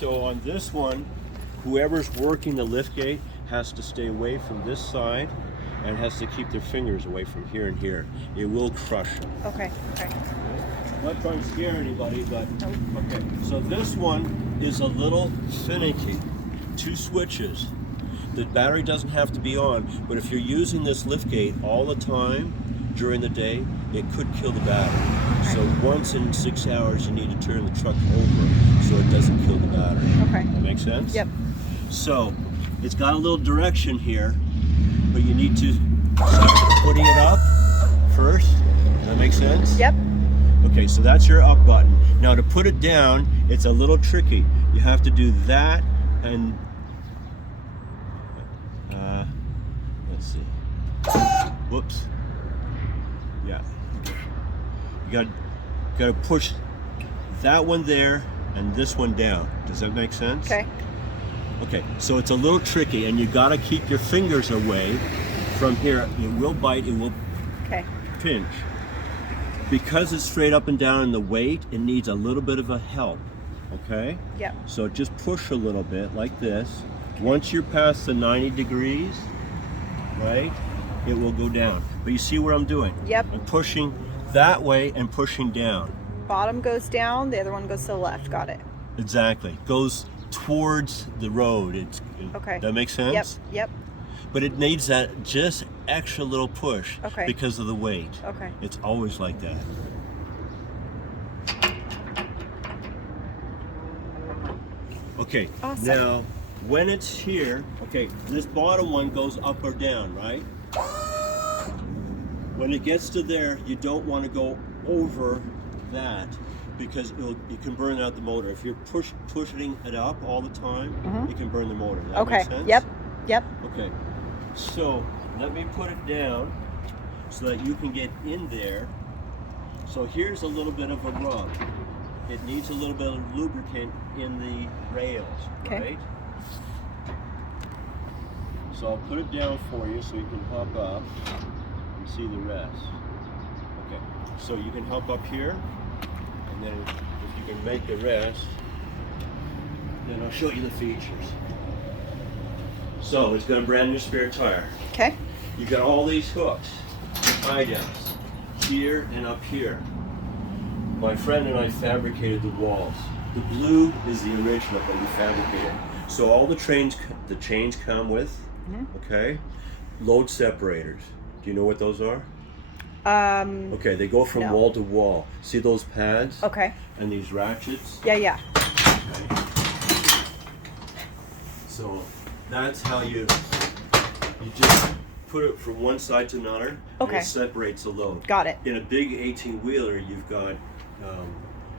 so on this one, whoever's working the lift gate has to stay away from this side and has to keep their fingers away from here and here. It will crush them. Okay. Okay. I'm not trying to scare anybody, but okay. So this one is a little finicky. 2 switches. The battery doesn't have to be on, but if you're using this lift gate all the time during the day, it could kill the battery. Okay. So once in 6 hours, you need to turn the truck over so it doesn't kill the battery. Okay. That makes sense? Yep. So it's got a little direction here, but you need to start putting it up first. Does that make sense? Yep. Okay, so that's your up button. Now to put it down, it's a little tricky. You have to do that and let's see. Whoops. Yeah. You got to push that one there and this one down. Does that make sense? Okay. Okay, so it's a little tricky, and you got to keep your fingers away from here. It will bite. It will Okay. pinch. Because it's straight up and down in the weight, it needs a little bit of a help, okay? Yep. So just push a little bit like this. Once you're past the 90 degrees, right, it will go down. But you see what I'm doing? Yep. I'm pushing that way and pushing down. Bottom goes down, the other one goes to the left. Got it. Exactly. Goes towards the road. Okay. That makes sense? Yep. Yep. But it needs that just extra little push Okay. because of the weight. Okay. It's always like that. Okay, Awesome. now when it's here, okay, this bottom one goes up or down, right? When it gets to there, you don't want to go over that because it can burn out the motor. If you're pushing it up all the time, it can burn the motor. That Okay. makes sense? Yep. Yep. Okay, so let me put it down so that you can get in there. So here's a little bit of a rub. It needs a little bit of lubricant in the rails, Okay. right? So I'll put it down for you so you can hop up and see the rest. Okay, so you can hop up here, and then if you can make the rest, then I'll show you the features. So it's got a brand new spare tire. Okay. You got all these hooks, tie-downs, here and up here. My friend and I fabricated the walls. The blue is the original, but we fabricated. So all the chains come with, okay, load separators. Do you know what those are? Okay, they go from No. wall to wall. See those pads? Okay. And these ratchets? Yeah. Yeah. Okay. So that's how you just put it from one side to another. Okay. And it separates the load. Got it. In a big 18-wheeler, you've got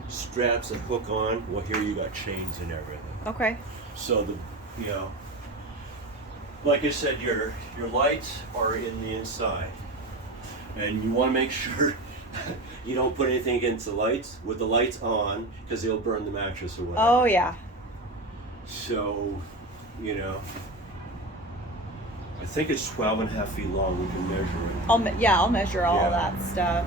straps that hook on. Well, here you got chains and everything. Okay. So like I said, your lights are in the inside, and you want to make sure you don't put anything against the lights with the lights on because they'll burn the mattress or whatever. Oh yeah. So, I think it's 12.5 feet long. We can measure it. I'll measure all Yeah. that stuff.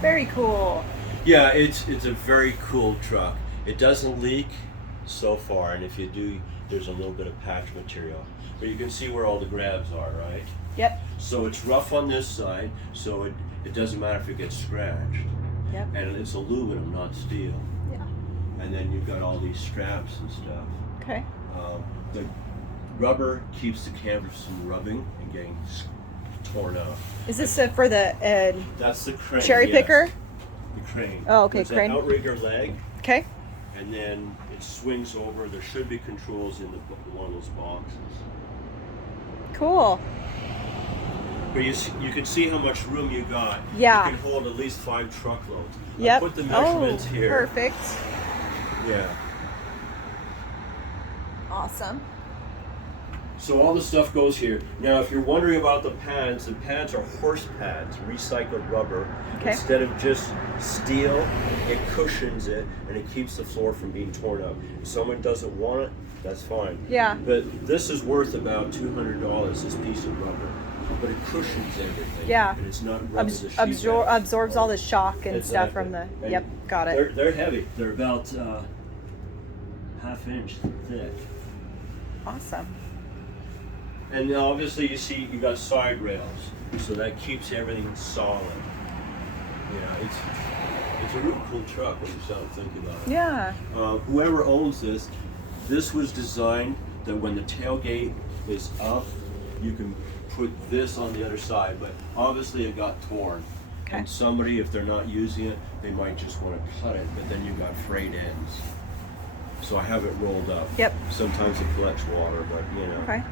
Very cool. Yeah, it's a very cool truck. It doesn't leak so far, and if you do, there's a little bit of patch material. But you can see where all the grabs are, right? Yep. So it's rough on this side, so it doesn't matter if it gets scratched. Yep. And it's aluminum, not steel. Yeah. And then you've got all these straps and stuff. Okay. The rubber keeps the canvas from rubbing and getting torn up. Is this for the That's the crane. cherry yes. picker? The crane. Oh, okay, There's crane. That outrigger leg, Okay. and then it swings over. There should be controls in one of those boxes. Cool. But you can see how much room you got. Yeah. You can hold at least 5 truckloads. Yep. I put the measurements Oh, here. perfect. Yeah. Awesome. So all the stuff goes here. Now, if you're wondering about the pads are horse pads, recycled rubber. Okay. Instead of just steel, it cushions it and it keeps the floor from being torn up. If someone doesn't want it, that's fine. Yeah. But this is worth about $200, this piece of rubber. But it cushions everything. Yeah. And it's not rubbing the sheet down. Absorbs all the shock and stuff Exactly. from the. And Yep. Got it. They're heavy. They're about 1/2 inch thick. Awesome. And then obviously you see you got side rails, so that keeps everything solid. Yeah, it's a real cool truck when you start thinking about it. Yeah. Whoever owns this was designed that when the tailgate is up, you can put this on the other side, but obviously it got torn. Okay. And somebody, if they're not using it, they might just want to cut it, but then you got frayed ends. So I have it rolled up. Yep. Sometimes it collects water, but you know. Okay.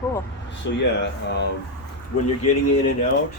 Cool. So yeah, when you're getting in and out,